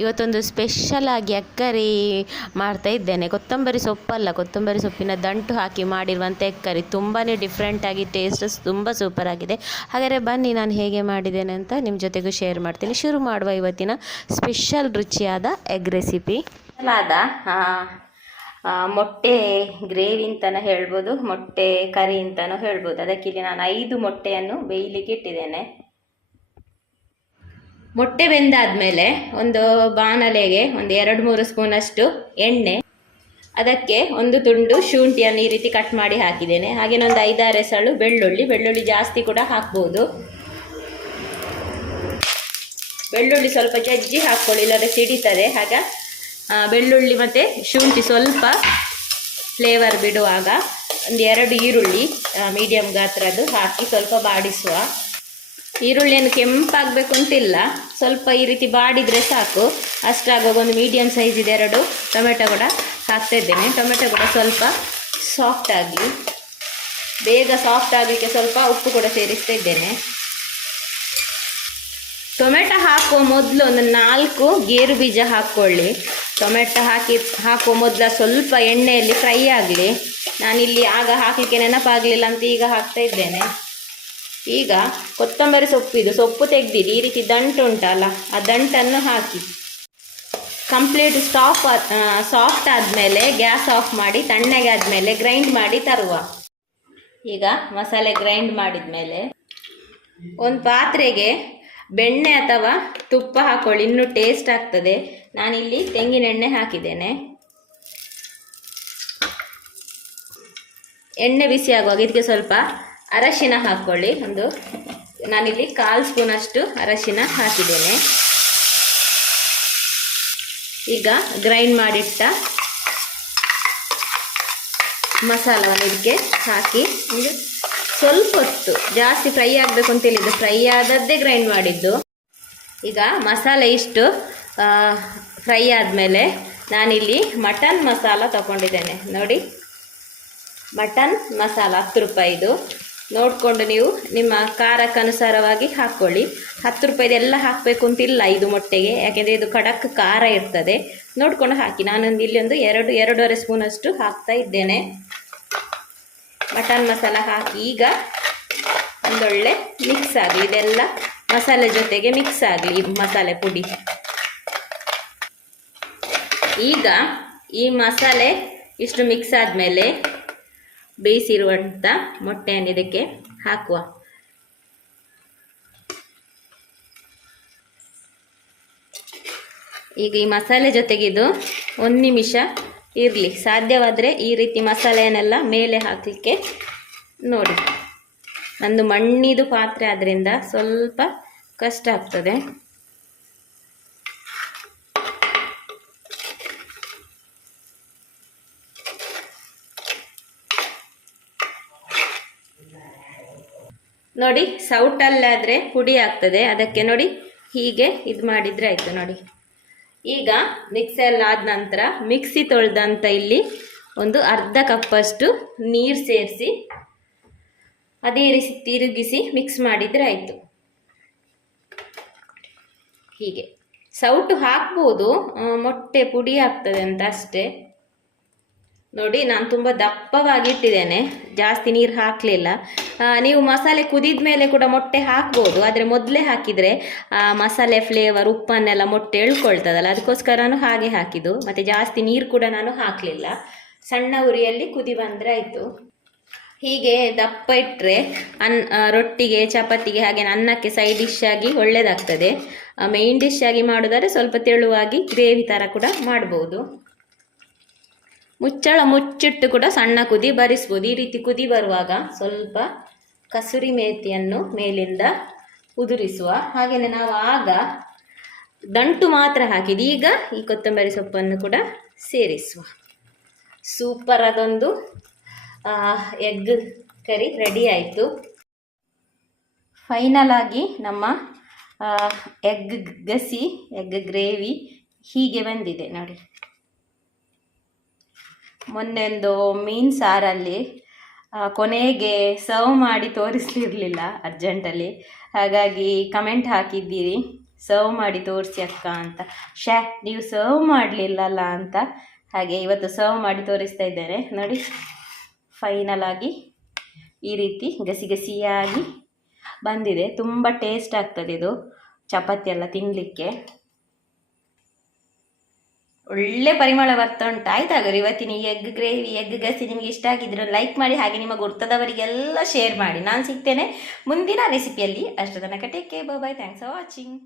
ಇವತ್ತೊಂದು ಸ್ಪೆಷಲಾಗಿ ಎಕ್ಕರಿ ಮಾಡ್ತಾ ಇದ್ದೇನೆ. ಕೊತ್ತಂಬರಿ ಸೊಪ್ಪಲ್ಲ, ಕೊತ್ತಂಬರಿ ಸೊಪ್ಪಿನ ದಂಟು ಹಾಕಿ ಮಾಡಿರುವಂಥ ಎಕ್ಕರಿ. ತುಂಬಾ ಡಿಫ್ರೆಂಟಾಗಿ ಟೇಸ್ಟ್ ತುಂಬ ಸೂಪರ್ ಆಗಿದೆ. ಹಾಗಾದರೆ ಬನ್ನಿ, ನಾನು ಹೇಗೆ ಮಾಡಿದ್ದೇನೆ ಅಂತ ನಿಮ್ಮ ಜೊತೆಗೂ ಶೇರ್ ಮಾಡ್ತೀನಿ. ಶುರು ಮಾಡುವ ಇವತ್ತಿನ ಸ್ಪೆಷಲ್ ರುಚಿಯಾದ ಎಗ್ ರೆಸಿಪಿ ಆದ ಮೊಟ್ಟೆ ಗ್ರೇವಿ ಅಂತಲೂ ಹೇಳ್ಬೋದು, ಮೊಟ್ಟೆ ಕರಿ ಅಂತಲೂ ಹೇಳ್ಬೋದು. ಅದಕ್ಕೆ ಇಲ್ಲಿ ನಾನು ಐದು ಮೊಟ್ಟೆಯನ್ನು ಬೇಯಲಿಕ್ಕೆ ಇಟ್ಟಿದ್ದೇನೆ. ಮೊಟ್ಟೆ ಬೆಂದಾದ್ಮೇಲೆ ಒಂದು ಬಾಣಲೆಗೆ ಒಂದು ಎರಡು ಮೂರು ಸ್ಪೂನಷ್ಟು ಎಣ್ಣೆ ಅದಕ್ಕೆ ಒಂದು ತುಂಡು ಶುಂಠಿಯನ್ನು ಈ ರೀತಿ ಕಟ್ ಮಾಡಿ ಹಾಕಿದ್ದೇನೆ. ಹಾಗೇನೆ ಒಂದು ಐದಾರು ಎಸಳು ಬೆಳ್ಳುಳ್ಳಿ. ಬೆಳ್ಳುಳ್ಳಿ ಜಾಸ್ತಿ ಕೂಡ ಹಾಕ್ಬೋದು. ಬೆಳ್ಳುಳ್ಳಿ ಸ್ವಲ್ಪ ಜಜ್ಜಿ ಹಾಕ್ಕೊಳ್ಳಿ ಇಲ್ಲದ ಸಿಡಿತದೆ. ಆ, ಬೆಳ್ಳುಳ್ಳಿ ಮತ್ತು ಶುಂಠಿ ಸ್ವಲ್ಪ ಫ್ಲೇವರ್ ಬಿಡುವಾಗ ಒಂದು ಎರಡು ಈರುಳ್ಳಿ ಮೀಡಿಯಮ್ ಗಾತ್ರದ್ದು ಹಾಕಿ ಸ್ವಲ್ಪ ಬಾಡಿಸುವ. ಈರುಳ್ಳಿಯನ್ನು ಕೆಂಪಾಗಬೇಕು ಅಂತಿಲ್ಲ. ಸ್ವಲ್ಪ ಈ ರೀತಿ ಬಾಡಿದರೆ ಸಾಕು. ಅಷ್ಟಾಗುವಾಗ ಒಂದು ಮೀಡಿಯಮ್ ಸೈಜ್ ಇದೆ ಎರಡು. ಟೊಮೆಟೊ ಕೂಡ ಹಾಕ್ತಾ ಇದ್ದೇನೆ. ಟೊಮೆಟೊ ಕೂಡ ಸ್ವಲ್ಪ ಸಾಫ್ಟ್ ಆಗಲಿ ಬೇಗ ಸಾಫ್ಟ್ ಆಗಲಿಕ್ಕೆ ಸ್ವಲ್ಪ ಉಪ್ಪು ಕೂಡ ಸೇರಿಸ್ತಾ ಇದ್ದೇನೆ. ಟೊಮೆಟೊ ಹಾಕುವ ಮೊದಲು ಒಂದು ನಾಲ್ಕು ಗೇರು ಬೀಜ ಹಾಕ್ಕೊಳ್ಳಿ ಟೊಮೆಟೊ ಹಾಕಿ, ಹಾಕುವ ಮೊದಲು ಸ್ವಲ್ಪ ಎಣ್ಣೆಯಲ್ಲಿ ಫ್ರೈ ಆಗಲಿ. ನಾನಿಲ್ಲಿ ಆಗ ಹಾಕಲಿಕ್ಕೆ ನೆನಪಾಗಲಿಲ್ಲ ಅಂತ ಈಗ ಹಾಕ್ತಾ ಇದ್ದೇನೆ. ಈಗ ಕೊತ್ತಂಬರಿ ಸೊಪ್ಪಿದು ಸೊಪ್ಪು ತೆಗೆದಿರಿ. ಈ ರೀತಿ ದಂಟು ಉಂಟಲ್ಲ, ಆ ದಂಟನ್ನು ಹಾಕಿ. ಕಂಪ್ಲೀಟ್ ಸ್ಟಾಫ್ ಸಾಫ್ಟ್ ಆದಮೇಲೆ ಗ್ಯಾಸ್ ಆಫ್ ಮಾಡಿ, ತಣ್ಣಗೆ ಆದಮೇಲೆ ಗ್ರೈಂಡ್ ಮಾಡಿ ತರುವ. ಈಗ ಮಸಾಲೆ ಗ್ರೈಂಡ್ ಮಾಡಿದ ಮೇಲೆ ಒಂದು ಪಾತ್ರೆಗೆ ಬೆಣ್ಣೆ ಅಥವಾ ತುಪ್ಪ ಹಾಕೊಳ್ಳಿ. ಇನ್ನೂ ಟೇಸ್ಟ್ ಆಗ್ತದೆ. ನಾನಿಲ್ಲಿ ತೆಂಗಿನೆಣ್ಣೆ ಹಾಕಿದ್ದೇನೆ. ಎಣ್ಣೆ ಬಿಸಿ ಆಗುವಾಗ, ಇದಕ್ಕೆ ಸ್ವಲ್ಪ ಅರಶಿನ ಹಾಕ್ಕೊಳ್ಳಿ ಒಂದು, ನಾನಿಲ್ಲಿ ಕಾಲು ಸ್ಪೂನಷ್ಟು ಅರಶಿನ ಹಾಕಿದ್ದೇನೆ. ಈಗ ಗ್ರೈಂಡ್ ಮಾಡಿಟ್ಟ ಮಸಾಲವನ್ನು ಇದಕ್ಕೆ ಹಾಕಿ ಸ್ವಲ್ಪ ಹೊತ್ತು, ಜಾಸ್ತಿ ಫ್ರೈ ಆಗಬೇಕು ಅಂತ ಇದು ಫ್ರೈ ಆದದ್ದೇ ಗ್ರೈಂಡ್ ಮಾಡಿದ್ದು. ಈಗ ಮಸಾಲೆ ಇಷ್ಟು ಫ್ರೈ ಆದಮೇಲೆ ನಾನಿಲ್ಲಿ ಮಟನ್ ಮಸಾಲ ತಗೊಂಡಿದ್ದೇನೆ. ನೋಡಿ, ಮಟನ್ ಮಸಾಲ ಹತ್ತು ರೂಪಾಯಿದು ನೋಡಿಕೊಂಡು ನೀವು ನಿಮ್ಮ ಖಾರಕ್ಕನುಸಾರವಾಗಿ ಹಾಕ್ಕೊಳ್ಳಿ. ಹತ್ತು ರೂಪಾಯಿದೆಲ್ಲ ಹಾಕಬೇಕು ಅಂತಿಲ್ಲ ಇದು ಮೊಟ್ಟೆಗೆ, ಯಾಕೆಂದರೆ ಇದು ಖಡಕ್ ಖಾರ ಇರ್ತದೆ. ನೋಡಿಕೊಂಡು ಹಾಕಿ. ನಾನೊಂದು ಇಲ್ಲಿ ಒಂದು ಎರಡು, ಎರಡೂವರೆ ಸ್ಪೂನಷ್ಟು ಹಾಕ್ತಾ ಇದ್ದೇನೆ. ಮಟನ್ ಮಸಾಲ ಹಾಕಿ. ಈಗ ಒಂದೊಳ್ಳೆ ಮಿಕ್ಸ್ ಆಗಲಿ. ಇದೆಲ್ಲ ಮಸಾಲೆ ಜೊತೆಗೆ ಮಿಕ್ಸ್ ಆಗಲಿ, ಮಸಾಲೆ ಪುಡಿ. ಈಗ ಈ ಮಸಾಲೆ ಇಷ್ಟು ಮಿಕ್ಸ್ ಆದಮೇಲೆ ಬೇಯಿಸಿರುವಂಥ ಮೊಟ್ಟೆಯನ್ನು ಇದಕ್ಕೆ ಹಾಕುವ. ಈಗ ಈ ಮಸಾಲೆ ಜೊತೆಗಿದು ಒಂದು ನಿಮಿಷ ಇರಲಿ. ಸಾಧ್ಯವಾದರೆ ಈ ರೀತಿ ಮಸಾಲೆಯನ್ನೆಲ್ಲ ಮೇಲೆ ಹಾಕಲಿಕ್ಕೆ ನೋಡಿ. ನಂದು ಮಣ್ಣಿದು ಪಾತ್ರೆ ಆದ್ದರಿಂದ ಸ್ವಲ್ಪ ಕಷ್ಟ ಆಗ್ತದೆ. ನೋಡಿ, ಸೌಟಲ್ಲಾದರೆ ಪುಡಿ ಆಗ್ತದೆ. ಅದಕ್ಕೆ ನೋಡಿ, ಹೀಗೆ ಇದು ಮಾಡಿದರೆ ಆಯಿತು ನೋಡಿ. ಈಗ ಮಿಕ್ಸೆಲ್ಲ ಆದ ನಂತರ ಮಿಕ್ಸಿ ತೊಳೆದಂಥ ಇಲ್ಲಿ ಒಂದು ಅರ್ಧ ಕಪ್ಪಷ್ಟು ನೀರು ಸೇರಿಸಿ, ಅದೇ ರೀತಿ ತಿರುಗಿಸಿ ಮಿಕ್ಸ್ ಮಾಡಿದರೆ ಆಯಿತು. ಹೀಗೆ. ಸೌಟು ಹಾಕ್ಬೋದು ಮೊಟ್ಟೆ ಪುಡಿ ಆಗ್ತದೆ ಅಂತ ಅಷ್ಟೇ. ನೋಡಿ, ನಾನು ತುಂಬ ದಪ್ಪವಾಗಿ ಇಟ್ಟಿದ್ದೇನೆ. ಜಾಸ್ತಿ ನೀರು ಹಾಕಲಿಲ್ಲ. ನೀವು ಮಸಾಲೆ ಕುದಿದ ಮೇಲೆ ಕೂಡ ಮೊಟ್ಟೆ ಹಾಕ್ಬೋದು. ಆದರೆ ಮೊದಲೇ ಹಾಕಿದರೆ ಮಸಾಲೆ ಫ್ಲೇವರ್ ಉಪ್ಪನ್ನೆಲ್ಲ ಮೊಟ್ಟೆ ಎಳ್ಕೊಳ್ತದಲ್ಲ. ಅದಕ್ಕೋಸ್ಕರನೂ ಹಾಗೆ ಹಾಕಿದ್ದು. ಮತ್ತು ಜಾಸ್ತಿ ನೀರು ಕೂಡ ನಾನು ಹಾಕಲಿಲ್ಲ. ಸಣ್ಣ ಉರಿಯಲ್ಲಿ ಕುದಿ ಬಂದರೆ ಆಯಿತು. ಹೀಗೆ ದಪ್ಪ ಇಟ್ಟರೆ ಅನ್ ರೊಟ್ಟಿಗೆ, ಚಪಾತಿಗೆ ಹಾಗೆ ಅನ್ನಕ್ಕೆ ಸೈಡ್ ಡಿಶ್ ಆಗಿ ಒಳ್ಳೆಯದಾಗ್ತದೆ ಮೇಯ್ನ್ ಡಿಶ್ ಆಗಿ ಮಾಡೋದಾದ್ರೆ ಸ್ವಲ್ಪ ತೆಳುವಾಗಿ ಗ್ರೇವಿ ಥರ ಕೂಡ ಮಾಡ್ಬೋದು. ಮುಚ್ಚಳ ಮುಚ್ಚಿಟ್ಟು ಕೂಡ ಸಣ್ಣ ಕುದಿ ಬರಿಸ್ಬೋದು. ಈ ರೀತಿ ಕುದಿ ಬರುವಾಗ ಸ್ವಲ್ಪ ಕಸೂರಿ ಮೇಥಿಯನ್ನು ಮೇಲಿಂದ ಉದುರಿಸುವ ಹಾಗೆಯೇ ನಾವು ಆಗ ದಂಟು ಮಾತ್ರ ಹಾಕಿದ್ದು. ಈಗ ಈ ಕೊತ್ತಂಬರಿ ಸೊಪ್ಪನ್ನು ಕೂಡ ಸೇರಿಸುವ. ಸೂಪರ್ ಅದೊಂದು ಎಗ್ ಕರಿ ರೆಡಿ ಆಯಿತು. ಫೈನಲ್ ಆಗಿ ನಮ್ಮ ಎಗ್ ಗಸಿ, ಎಗ್ ಗ್ರೇವಿ ಹೀಗೆ ಬಂದಿದೆ ನೋಡಿ. ಮೊನ್ನೆ ಒಂದು ಮೀನು ಸಾರಲ್ಲಿ ಕೊನೆಗೆ ಸರ್ವ್ ಮಾಡಿ ತೋರಿಸ್ತಿರ್ಲಿಲ್ಲ ಅರ್ಜೆಂಟಲ್ಲಿ. ಹಾಗಾಗಿ ಕಮೆಂಟ್ ಹಾಕಿದ್ದೀರಿ. ಸರ್ವ್ ಮಾಡಿ ತೋರಿಸಿ ಅಕ್ಕ ಅಂತ. ಶ್ಯಾ, ನೀವು ಸರ್ವ್ ಮಾಡಲಿಲ್ಲಲ್ಲ ಅಂತ. ಹಾಗೆ ಇವತ್ತು ಸರ್ವ್ ಮಾಡಿ ತೋರಿಸ್ತಾ ಇದ್ದೇನೆ ನೋಡಿ ಫೈನಲ್ ಆಗಿ ಈ ರೀತಿ ಗಸಿ ಗಸಿಯಾಗಿ ಬಂದಿದೆ. ತುಂಬ ಟೇಸ್ಟ್ ಆಗ್ತದೆ ಇದು. ಚಪಾತಿ ಎಲ್ಲ ತಿನ್ನಲಿಕ್ಕೆ ಒಳ್ಳೆ ಪರಿಮಳ ಬರ್ತಾ ಉಂಟು. ಆಯ್ತಾ ಹಾಗಾದ್ರೆ ಇವತ್ತಿನ ಎಗ್ ಗ್ರೇವಿ ಎಗ್ ಗಸಿ ನಿಮಗೆ ಇಷ್ಟ ಆಗಿದ್ರೆ ಲೈಕ್ ಮಾಡಿ, ಹಾಗೆ ನಿಮ್ಮ ಗುರ್ತದವರಿಗೆಲ್ಲ ಶೇರ್ ಮಾಡಿ. ನಾನು ಸಿಗ್ತೇನೆ ಮುಂದಿನ ರೆಸಿಪಿಯಲ್ಲಿ ಅಷ್ಟು ತನಕ take bye thanks for watching